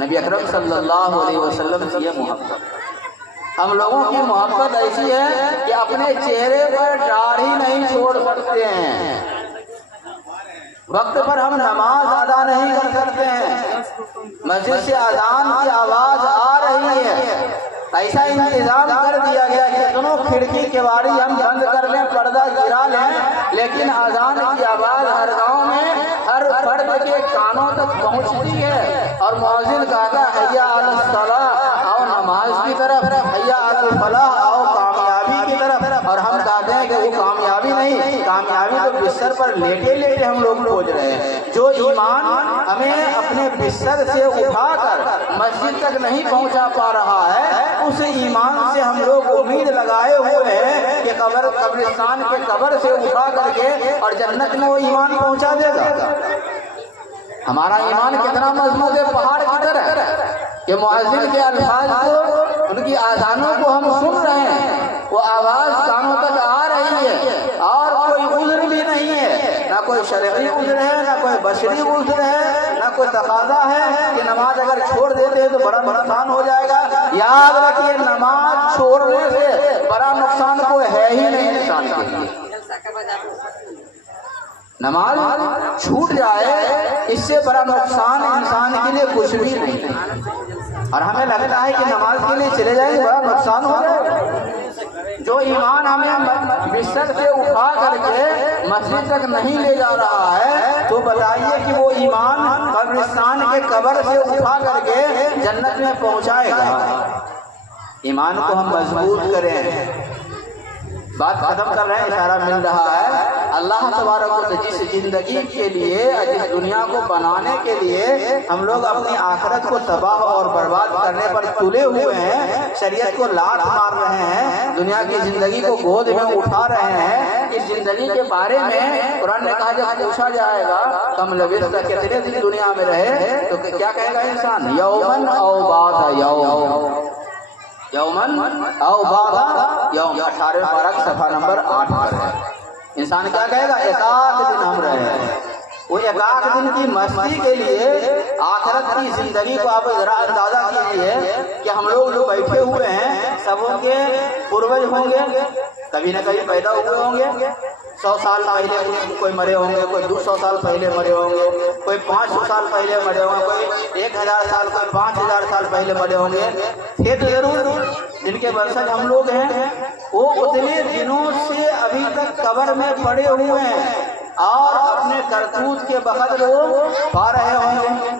نبی اکرم صلی اللہ علیہ وسلم کی یہ محبت، ہم لوگوں کی محبت ایسی ہے کہ اپنے چہرے پر داڑھی نہیں چھوڑ سکتے ہیں، وقت پر ہم نماز ادا نہیں کر سکتے ہیں، مسجد سے اذان کی آواز آ رہی ہے، ایسا انتظام کر دیا گیا کہ دونوں کھڑکی کیواری ہم بند کر لیں، پردہ گرا لیں، لیکن اذان کی آواز ہر گاؤں میں ہر فرد کے کانوں تک پہنچتی ہے، اور مؤذن کہتا ہے حی علی الصلاۃ، آؤ نماز کی طرف، حی علی الفلاح، آؤ کامیابی کی طرف، اور ہم کہتے ہیں کہ وہ کامیابی نہیں، کامیابی تو بستر پر لیٹے لیٹے ہم لوگ کھوج رہے ہیں۔ جو ایمان ہمیں اپنے بستر سے اٹھا کر مسجد تک نہیں پہنچا پا رہا ہے، اس ایمان سے ہم لوگ امید لگائے ہوئے ہیں کہ قبرستان کے قبر سے اٹھا کر کے اور جنت میں وہ ایمان پہنچا دے گا۔ ہمارا ایمان کتنا مضبوط ہے، پہاڑ کی طرح کہ مؤذن کے الفاظ کو، ان کی آذانوں کو ہم سن رہے ہیں، وہ آواز کانوں تک آ رہی ہے، اور کوئی عذر بھی نہیں ہے، نہ کوئی شرعی عذر ہے، نہ کوئی بشری عذر ہے، نہ کوئی تقاضا ہے کہ نماز اگر چھوڑ دیتے ہیں تو بڑا نقصان ہو جائے گا۔ یاد رکھیے، نماز چھوڑنے سے بڑا نقصان کوئی ہے ہی نہیں انسان کے لیے۔ نماز چھوٹ جائے اس سے بڑا نقصان انسان کے لیے کچھ بھی نہیں، اور ہمیں لگتا ہے کہ نماز کے لیے چلے جائیں بڑا نقصان ہو جائے۔ جو ایمان ہمیں بستر سے اٹھا کر کے مسجد تک نہیں لے جا رہا ہے، تو بتائیے کہ وہ ایمان قبرستان کے قبر سے اٹھا کر کے جنت میں پہنچائے گا۔ ایمان کو ہم مضبوط کریں۔ بات ختم کر رہے ہیں، اشارہ مل رہا ہے۔ اللہ تبارک و تعالیٰ جس زندگی کے لیے، جس دنیا کو بنانے کے لیے ہم لوگ اپنی آخرت کو تباہ اور برباد کرنے پر تلے ہوئے ہیں، شریعت کو لات مار رہے ہیں، دنیا کی زندگی کو گود میں اٹھا رہے ہیں، اس زندگی کے بارے میں قرآن نے کہا جب پوچھا جائے گا کم لبثت، کتنے دن دنیا میں رہے، تو کیا کہے گا انسان؟ یومن او بعض یوم، یومن او بعض یوم، 18 پارہ صفحہ نمبر 8 پر ہے۔ انسان کیا کہے گا؟ ایک آدھ دن ہم رہے ہیں۔ وہ ایک آدھ دن کی مستی کے لیے آخرت کی زندگی کو آپ ذرا اندازہ کیجیے کہ ہم لوگ جو بیٹھے ہوئے ہیں سبوں کے پروج ہوں گے، کبھی نہ کبھی پیدا ہوئے ہوں گے، 100 سال پہلے کوئی مرے ہوں گے، کوئی 200 سال پہلے مرے ہوں گے، کوئی 500 سال پہلے مرے ہوں گے، کوئی 1000 سال، کوئی 5000 سال پہلے مرے ہوں گے۔ یہ تو ضرور جن کے ورثہ ہم لوگ ہیں، وہ اتنے دنوں سے ابھی تک قبر میں پڑے ہوئے ہیں اور اپنے کرتوت کے بقدر وہ پا رہے ہوں گے۔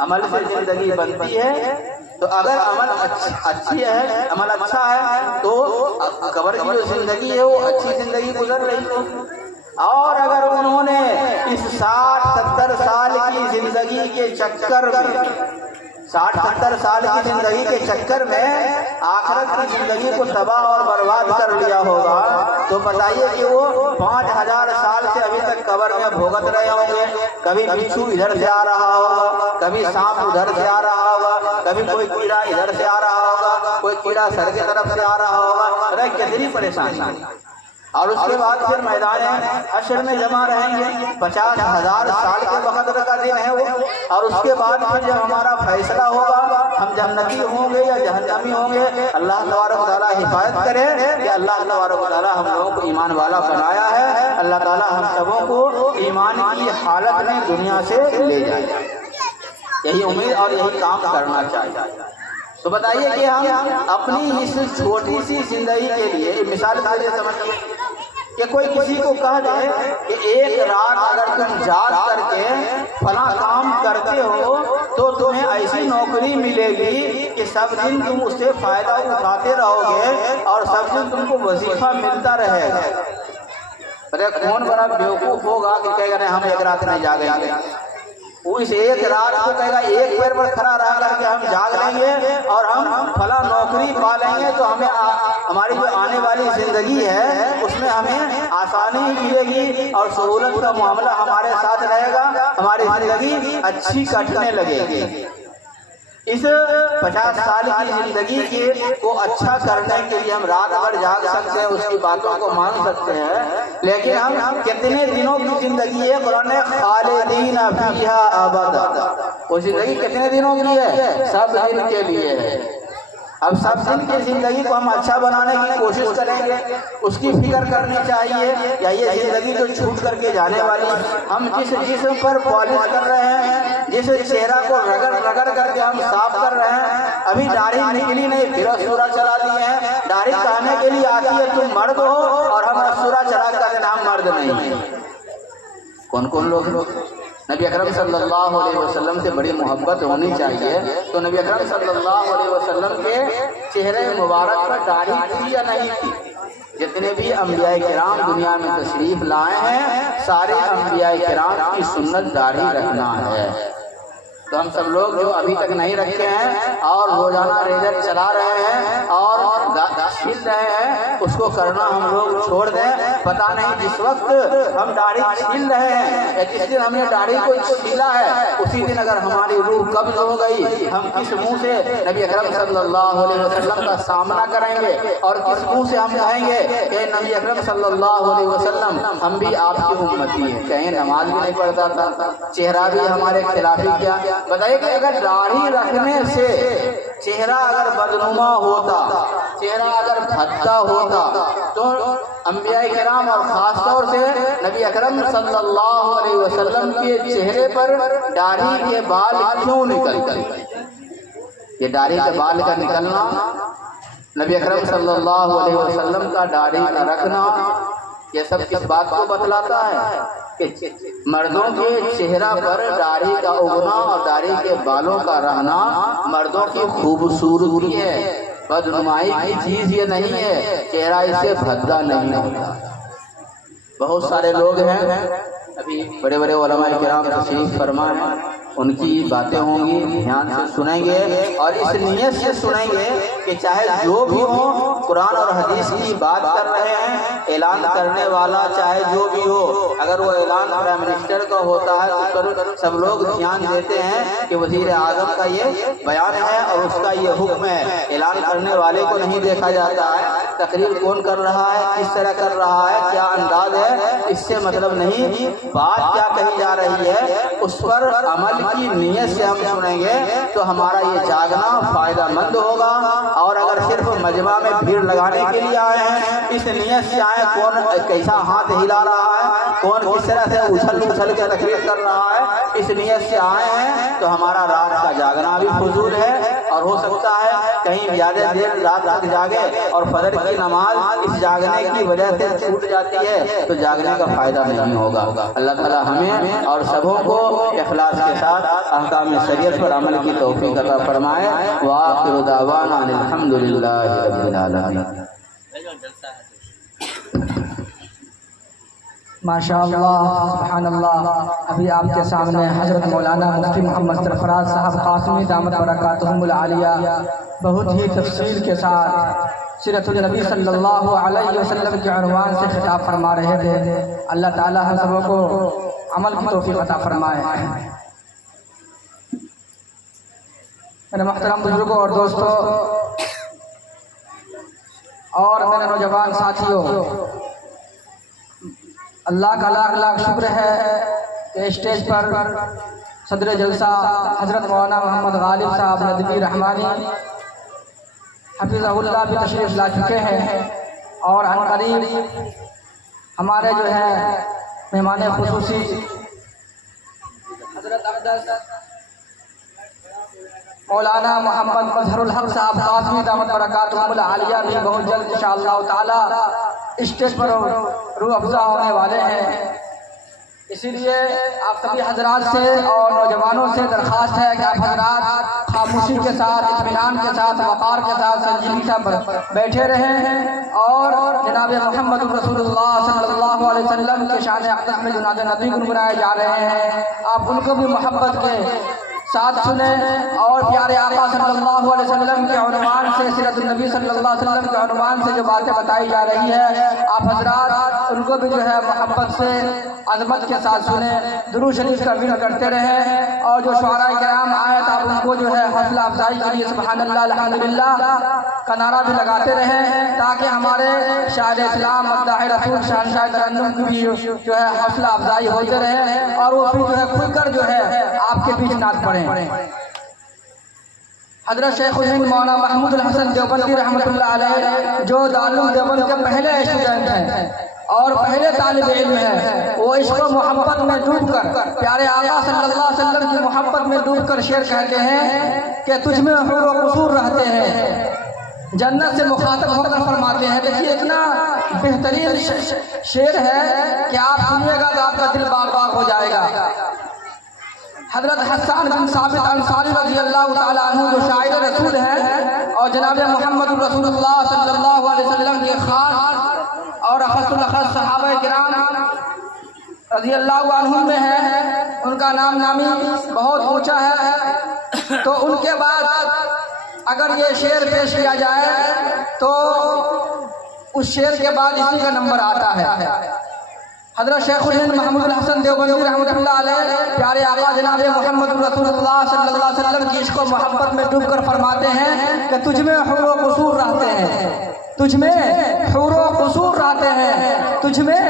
عمل سے زندگی بنتی ہے، تو اگر عمل اچھی ہے، عمل اچھا ہے، تو قبر کی جو زندگی ہے وہ اچھی زندگی گزر رہی ہے۔ اور اگر انہوں نے اس 60-70 سال کی زندگی کے چکر میں 60-70 سال کی زندگی کے چکر میں آخرت کی زندگی کو تباہ اور برباد کر لیا ہوگا، تو بتائیے کہ وہ 5000 سال سے ابھی تک قبر میں بھوگت رہے ہوں گے۔ کبھی بچھو ادھر سے آ رہا ہوگا، کبھی سانپ ادھر سے آ رہا ہوگا، کبھی کوئی کیڑا ادھر سے آ رہا ہوگا، کوئی کیڑا سر کی طرف سے آ رہا ہوگا، ارے کتنی پریشانی۔ اور اس کے بعد پھر میدان حشر میں جمع رہیں گے، 50,000 سال کے بقدر کا دن ہے وہ، اور اس کے بعد پھر جب ہمارا فیصلہ ہوگا ہم جنتی ہوں گے یا جہنمی ہوں گے، اللہ تبارک و تعالیٰ حفاظت کرے کہ اللہ تبارک و تعالیٰ ہم لوگوں کو ایمان والا بنایا ہے۔ اللہ تعالیٰ ہم سبوں کو ایمان کی حالت میں دنیا سے لے جائے، یہی امید اور یہی کام کرنا چاہیے۔ تو بتائیے کہ ہم اپنی اس چھوٹی سی زندگی کے لیے مثال کے لیے سمجھیے کہ کوئی کسی کو کہہ دے کہ ایک رات اگر تم جاگ کر کے فلاں کام کرتے ہو تو تمہیں ایسی نوکری ملے گی کہ سب دن تم اس سے فائدہ اٹھاتے رہو گے اور سب دن تم کو وظیفہ ملتا رہے گا۔ ارے کون بڑا بیوقوف ہوگا کہ کہے گا نہیں ہم ایک رات نہیں جاگیں گے؟ وہ اس ایک رات کو کہے گا ایک پیر پر کھڑا رہ کر کے ہم جاگ لیں گے اور ہم فلاں نوکری پا لیں گے تو ہمیں ہماری جو آنے والی زندگی ہے اس میں ہمیں آسانی ملے گی اور سہولت کا معاملہ ہمارے ساتھ رہے گا، ہماری زندگی اچھی کٹنے لگے گی۔ اس 50 سال کی زندگی کو اچھا کرنے کے لیے ہم رات بھر جاگ سکتے ہیں، اس کی باتوں کو مان سکتے ہیں، لیکن ہم کتنے دنوں کی زندگی ہے؟ قرآن خالدین فیہا ابدا، وہ زندگی کتنے دنوں کی ہے؟ سب دن کے لیے ہے۔ اب سب دن کی زندگی کو ہم اچھا بنانے کی کوشش کریں گے، اس کی فکر کرنی چاہیے، یا یہ زندگی جو چھوٹ کر کے جانے والی، ہم جس جسم پر پالش کر رہے ہیں، جس چہرہ کو رگڑ رگڑ کر کے ہم صاف کر رہے ہیں، ابھی داڑھی نکلی نہیں پھر اسورا چلا دیے ہیں۔ داڑھی کہنے کے لیے آتی ہے تم مرد ہو، اور ہم اسورا چلا کر نام مرد نہیں ہیں۔ کون کون لوگ نبی اکرم صلی اللہ علیہ وسلم سے بڑی محبت ہونی چاہیے، تو نبی اکرم صلی اللہ علیہ وسلم کے چہرے مبارک پر داڑھی تھی یا نہیں تھی؟ جتنے بھی انبیاء کرام دنیا میں تشریف لائے ہیں، سارے انبیاء کرام کی سنت داڑھی رکھنا ہے۔ تو ہم سب لوگ جو ابھی تک نہیں رکھے ہیں اور روزانہ ریزر چلا رہے ہیں اور چھیل رہے ہیں، اس کو کرنا ہم لوگ چھوڑ دیں۔ پتہ نہیں جس وقت ہم داڑھی چھیل رہے ہیں یا جس دن ہم نے داڑھی کو چھیلا ہے، اسی دن اگر ہماری روح قبض ہو گئی، ہم کس منہ سے نبی اکرم صلی اللہ علیہ وسلم کا سامنا کریں گے، اور کس منہ سے ہم کہیں گے کہ نبی اکرم صلی اللہ علیہ وسلم ہم بھی آپ کی امتی ہیں؟ کہیں نماز بھی نہیں پڑھتا تھا، چہرہ بھی ہمارے خلافی کیا؟ بتائیے کہ اگر داڑھی رکھنے سے چہرہ اگر بدنما ہوتا، چہرہ اگر بھدا ہوتا، تو انبیاء کرام اور خاص طور سے نبی اکرم صلی اللہ علیہ وسلم کے چہرے پر داڑھی کے بال کیوں نکلتے؟ یہ داڑھی کے بال کا نکلنا، نبی اکرم صلی اللہ علیہ وسلم کا داڑھی کا رکھنا، یہ سب کس بات کو بتلاتا ہے؟ کہ مردوں کے چہرہ پر داڑھی کا اگنا اور داڑھی کے بالوں کا رہنا مردوں کی خوبصورتی ہے، بدنمائی کی چیز یہ نہیں ہے، چہرہ اسے بھدا نہیں ہوتا۔ بہت سارے لوگ ہیں، ابھی بڑے بڑے علماء کرام تشریف فرما ہیں، ان کی باتیں ہوں گی، دھیان سے سنیں گے اور اس نیت سے سنیں گے کہ چاہے جو بھی ہو، قرآن اور حدیث کی بات کر رہے ہیں، اعلان کرنے والا چاہے جو بھی ہو، اگر وہ اعلان پرائم منسٹر کا ہوتا ہے تو سب لوگ دھیان دیتے ہیں کہ وزیر اعظم کا یہ بیان ہے اور اس کا یہ حکم ہے، اعلان کرنے والے کو نہیں دیکھا جاتا ہے، تقریر کون کر رہا ہے، کس طرح کر رہا ہے، کیا انداز ہے، اس سے مطلب نہیں، بات کیا کہی جا رہی ہے اس پر عمل کی نیت سے ہم سنیں گے تو ہمارا یہ جاگنا فائدہ مند ہوگا۔ اور اگر صرف مجمع میں بھیڑ لگانے کے لیے آئے ہیں، اس نیت سے آئے کون کیسا ہاتھ ہلا رہا ہے، کون کس طرح سے اچھل کے تقریر کر رہا ہے، اس نیت سے آئے ہیں تو ہمارا رات کا جاگنا بھی فضول ہے، اور ہو سکتا ہے کہیں زیادہ دیر رات تک جاگے اور فجر کی نماز اس جاگنے کی وجہ سے چھوٹ جاتی ہے تو جاگنے کا فائدہ نہیں ہوگا۔ اللہ تعالی ہمیں اور سبوں کو اخلاص کے ساتھ احکام شریعت پر عمل کی توفیق عطا فرمائے۔ وآخر دعوانا الحمدللہ رب العالمین۔ ماشاءاللہ سبحان اللہ۔ ابھی آپ کے سامنے حضرت مولانا مفتی محمد سرفراز صاحب قاسمی دامت برکاتہم العالیہ بہت ہی تفصیل کے ساتھ سیرت النبی صلی اللہ علیہ وسلم کے عنوان سے خطاب فرما رہے تھے۔ اللہ تعالی ہم سب کو عمل کی توفیق عطا فرمائے۔ میرے محترم بزرگوں اور دوستوں اور میرے نوجوان ساتھیوں، اللہ کا لاکھ لاکھ شکر ہے کہ اسٹیج پر صدر جلسہ حضرت مولانا محمد غالب صاحب ندوی رحمانی حفظہ اللہ بھی تشریف لا چکے ہیں، اور ان قریب ہمارے جو ہے مہمان خصوصی حضرت اقدس مولانا محمد مظہر الحق صاحب قاسمی دامت برکاتہم العالیہ بھی بہت جلد انشاءاللہ تعالی اسٹیج پر روح افزا ہونے والے ہیں۔ اسی لیے آپ سبھی حضرات سے اور نوجوانوں سے درخواست ہے کہ آپ حضرات خاموشی کے ساتھ، اطمینان کے ساتھ، وقار کے ساتھ سنجیدگی سے بیٹھے رہیں، اور جناب محمد رسول اللہ صلی اللہ علیہ وسلم کے شان اقدس میں جناب نبی گنگنائے جا رہے ہیں، آپ ان کو بھی محبت کے ساتھ سنیں اور پیارے آقا صلی اللہ علیہ وسلم کے عنوان سے، سیرت النبی صلی اللہ علیہ وسلم کے عنوان سے جو باتیں بتائی جا رہی ہے، آپ حضرات ان کو بھی جو ہے محبت سے عظمت کے ساتھ سنیں، درود شریف کا ورد کرتے رہیں، اور جو شعراء کرام آئے تو آپ ان کو جو ہے حوصلہ افزائی کے لیے سبحان اللہ الحمدللہ کا نعرہ بھی لگاتے رہیں، تاکہ ہمارے شاعر اسلام مداح رسول شہنشاہ ترنم کی بھی جو ہے حوصلہ افزائی ہوتے رہے، اور وہ پھر جو ہے کھل کر جو ہے آپ کے بیچ نعت پڑھیں۔ حضرت شیخ الہند مولانا محمود الحسن دیوبندی رحمۃ اللہ علیہ جو دارالعلوم دیوبند کے پہلے اسٹوڈنٹ ہیں اور پہلے طالب علم ہیں، وہ عشق و محبت میں ڈوب کر پیارے آقا صلی اللہ علیہ وسلم کی محبت میں ڈوب کر شعر کہتے ہیں کہ تجھ میں حور و قصور رہتے ہیں، جنت سے مخاطب ہو کر فرماتے ہیں۔ دیکھیے اتنا بہترین شعر ہے کہ آپ سنیے گا تو آپ کا دل باغ باغ ہو جائے گا۔ حضرت حسان بن ثابت انصاری رضی اللہ تعالیٰ عنہ جو شاعر رسول ہیں اور جناب محمد رسول اللہ صلی اللہ علیہ وسلم کے خاص اور اخص الاخص صحابہ کرام رضی اللہ عنہم میں ہیں، ان کا نام نامی بہت اونچا ہے، تو ان کے بعد اگر یہ شعر پیش کیا جائے تو اس شعر کے بعد اسی کا نمبر آتا ہے۔ حضرت شیخ الہند محمود الحسن دیوبندی رحمۃ اللہ علیہ پیارے آقا جناب محمد رسول اللہ صلی اللہ علیہ وسلم کی عشق و محبت میں ڈوب کر فرماتے ہیں کہ تجھ میں حور و قصور رہتے ہیں، تجھ میں حور و قصور رہتے ہیں، تجھ میں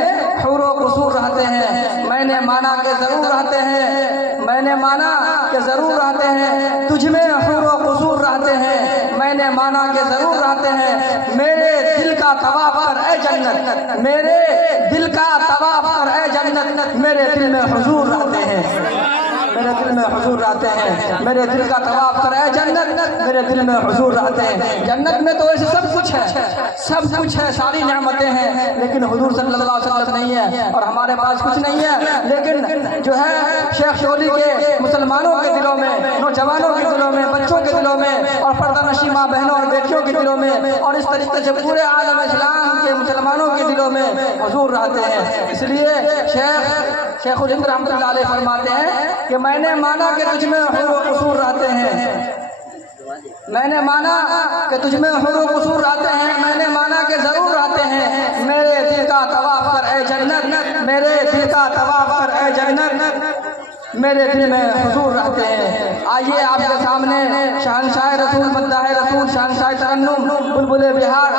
حور و قصور رہتے ہیں، میں نے مانا کہ ضرور رہتے ہیں، میں نے مانا کہ ضرور رہتے ہیں، تجھ میں حور و قصور رہتے ہیں، میں نے مانا کہ ضرور رہتے ہیں، میرے دل کا طواف کر اے جنت، میرے دل کا طواف کر اے جنت، میرے دل میں حضور رہتے ہیں، میرے دل میں حضور رہتے ہیں، میرے دل کا طواف کر اے جنت، میرے دل میں حضور رہتے ہیں۔ جنت میں تو ایسے سب کچھ ہے، سب کچھ ہے، ساری نعمتیں ہیں، لیکن حضور صلی اللہ علیہ وسلم نہیں ہے اور ہمارے پاس کچھ نہیں ہے، لیکن جو ہے شیخ شولی کے مسلمانوں کے دلوں میں، نوجوانوں کے دلوں میں، بچوں کے دلوں میں اور پردہ نشی ماں بہنوں اور بیٹیوں کے دلوں میں اور اس طریقے سے پورے عالم اسلام کے مسلمانوں کے دلوں میں حضور رہتے ہیں۔ اس لیے شیخ الہند رحمۃ اللہ علیہ فرماتے ہیں کہ میں نے مانا کہ تجھ میں حور و قصور رہتے ہیں، میں نے مانا کہ تجھ میں حور و قصور رہتے ہیں، میں نے مانا کہ ضرور رہتے ہیں، میرے دل کا طواف کر اے جنت، میرے دل کا طواف کر اے جنت، میرے دل میں حضور رہتے ہیں۔ آئیے آپ کے سامنے شہنشاہ رسول مداح رسول شہنشاہ ترنم بلبل بہار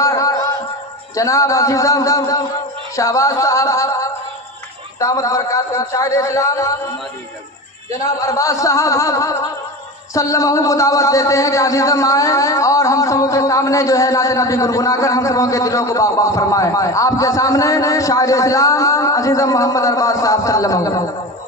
جناب عزیزم شہباز صاحب دامت برکاتہم شاعر اسلام جناب ارباز صاحب سلمہ کو دعوت دیتے ہیں کہ عزیزم آئیں اور ہم سبوں کے سامنے جو ہے نعت نبی گنگنا کر ہم سبوں کے دلوں کو باغ باغ فرمائیں۔ آپ کے سامنے شاعر اسلام عزیزم محمد ارباز صاحب سلمہ